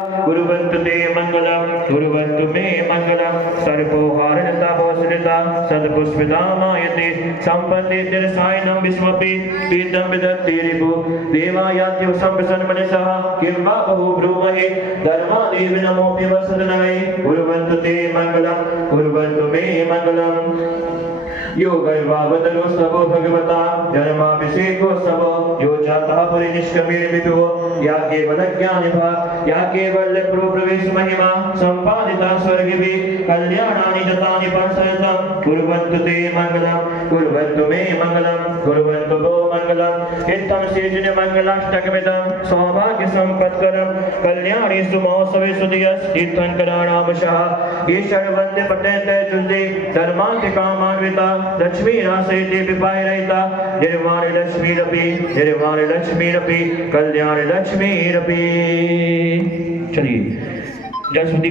कुर्वन्तु ते मंगलम, कुर्वन्तु मे मंगलम। सर्वोहारणतापोषिता सद्पुष्पिता मायते संपत्ति दर्शायनं विस्मपि पीतं विदत्ते रिपु देवायात्यो संप्रसन्न मनसः किं वा बहु ब्रूमहि धर्मादेव नमोऽपि वसदनाय। कुर्वन्तु ते मंगलम, कुर्वन्तु मे मंगलम। योगैर्वावतरो स्तवो भगवता जन्माभिषेकोत्सवो यो जातः परिनिष्क्रमेण विभुवो या केवल ज्ञानभाग या केवल प्रवेश महिमा संपादिता स्वर्गिभि कल्याणानि जतानि परसरतं। कुर्वन्तु ते मंगलम, कुर्वन्तु मे मंगलम, कुर्वन्तु वो मंगलम। इत्थं सेजन मंगलाष्टकमिदं सौभाग्य संपत्करं कल्याणेषु महोत्सवेषु धियस् तीर्थंकराणामशः ईश्वर वन्द्य पठयते जुल्दे धर्मान्ति कामान्विता लक्ष्मी रासयते विपायरहिता निर्वाण लक्ष्मीरपि, निर्वाण लक्ष्मीरपि, कल्याण लक्ष्मीरपि। चलिए जसपति